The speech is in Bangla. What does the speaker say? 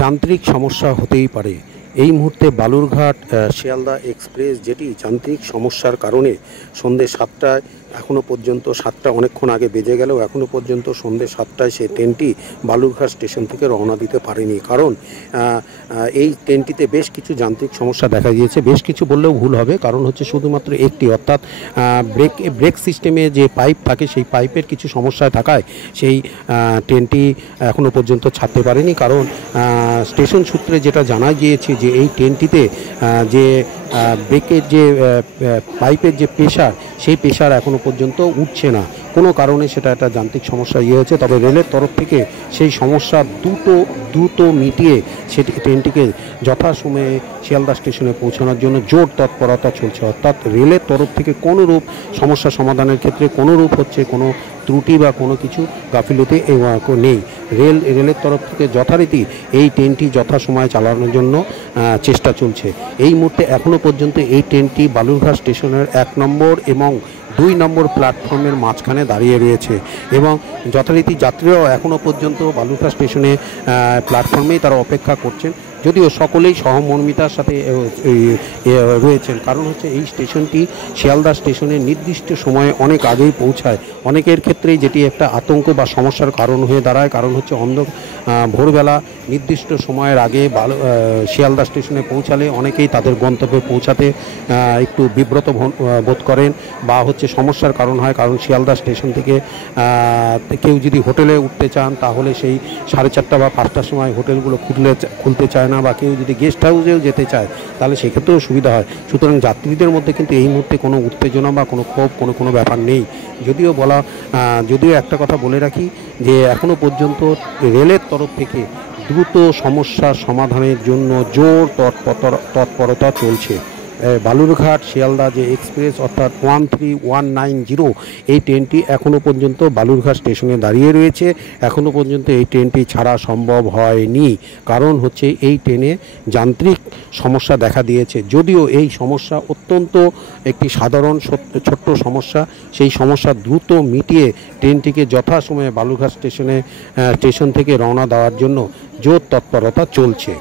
যান্ত্রিক সমস্যা হতেই পারে। এই মুহূর্তে বালুরঘাট শিয়ালদা এক্সপ্রেস যেটি যান্ত্রিক সমস্যার কারণে সন্ধ্যে ৭টায় এখনও পর্যন্ত ৭টা অনেকক্ষণ আগে বেজে গেলেও এখনও পর্যন্ত সন্ধ্যে ৭টায় সেই ট্রেনটি বালুরঘাট স্টেশন থেকে রওনা দিতে পারেনি। কারণ এই ট্রেনটিতে বেশ কিছু যান্ত্রিক সমস্যা দেখা গিয়েছে। বেশ কিছু বললেও ভুল হবে, কারণ হচ্ছে শুধুমাত্র একটি, অর্থাৎ ব্রেক সিস্টেমে যে পাইপ থাকে সেই পাইপের কিছু সমস্যায় থাকায় সেই ট্রেনটি এখনও পর্যন্ত ছাড়তে পারেনি। কারণ স্টেশন সূত্রে যেটা জানা গিয়েছে যে এই ট্রেনটিতে যে ব্রেকের যে পাইপের যে প্রেশার, সেই প্রেশার এখনও পর্যন্ত উঠছে না। কোনো কারণে সেটা একটা যান্ত্রিক সমস্যা হয়েছে। তবে রেলের তরফ থেকে সেই সমস্যা দ্রুত মিটিয়ে সেটি ট্রেনটিকে যথাসময়ে শিয়ালদা স্টেশনে পৌঁছানোর জন্য জোর তৎপরতা চলছে। অর্থাৎ রেলের তরফ থেকে কোনোরূপ সমস্যা সমাধানের ক্ষেত্রে কোনোরূপ হচ্ছে কোনো ত্রুটি বা কোনো কিছু গাফিলতি নেই। রেলের তরফ থেকে যথারীতি এই ট্রেনটি যথাসময়ে চালানোর জন্য চেষ্টা চলছে। এই মুহূর্তে এখনও পর্যন্ত এই ট্রেনটি বালুরঘাট স্টেশনের 1 নম্বর এবং 2 নম্বর প্ল্যাটফর্মের মাঝখানে দাঁড়িয়ে রয়েছে এবং যথারীতি যাত্রীরাও এখনও পর্যন্ত বালুরঘাট স্টেশনে প্ল্যাটফর্মেই তারা অপেক্ষা করছেন, যদিও সকলেই সহমর্মিতার সাথে রয়েছেন। কারণ হচ্ছে এই স্টেশনটি শিয়ালদা স্টেশনে নির্দিষ্ট সময়ে অনেক আগেই পৌঁছায়। অনেকের ক্ষেত্রেই যেটি একটা আতঙ্ক বা সমস্যার কারণ হয়ে দাঁড়ায়। কারণ হচ্ছে ভোরবেলা নির্দিষ্ট সময়ের আগে শিয়ালদা স্টেশনে পৌঁছালে অনেকেই তাদের গন্তব্যে পৌঁছাতে একটু বিব্রত বোধ করেন বা হচ্ছে সমস্যার কারণ হয়। কারণ শিয়ালদা স্টেশন থেকে কেউ যদি হোটেলে উঠতে চান তাহলে সেই 4:30 বা 5টার সময় হোটেলগুলো খুলতে চায় না, বা কেউ যদি গেস্ট হাউসেও যেতে চায় তাহলে সেক্ষেত্রেও সুবিধা হয়। সুতরাং যাত্রীদের মধ্যে কিন্তু এই মুহূর্তে কোনো উত্তেজনা বা কোনো ক্ষোভ কোনো ব্যাপার নেই। যদিও একটা কথা বলে রাখি যে এখনও পর্যন্ত রেলের তরফ থেকে দ্রুত সমস্যার সমাধানের জন্য জোর তৎপরতা চলছে। বালুরঘাট শিয়ালদা যে এক্সপ্রেস অর্থাৎ 13190 এই ট্রেনটি এখনও পর্যন্ত বালুরঘাট স্টেশনে দাঁড়িয়ে রয়েছে। এখনও পর্যন্ত এই ট্রেনটি ছাড়া সম্ভব হয়নি। কারণ হচ্ছে এই ট্রেনে যান্ত্রিক সমস্যা দেখা দিয়েছে। যদিও এই সমস্যা অত্যন্ত একটি সাধারণ ছোট্ট সমস্যা, সেই সমস্যা দ্রুত মিটিয়ে ট্রেনটিকে যথাসময়ে বালুরঘাট স্টেশন থেকে রওনা দেওয়ার জন্য জোর তৎপরতা চলছে।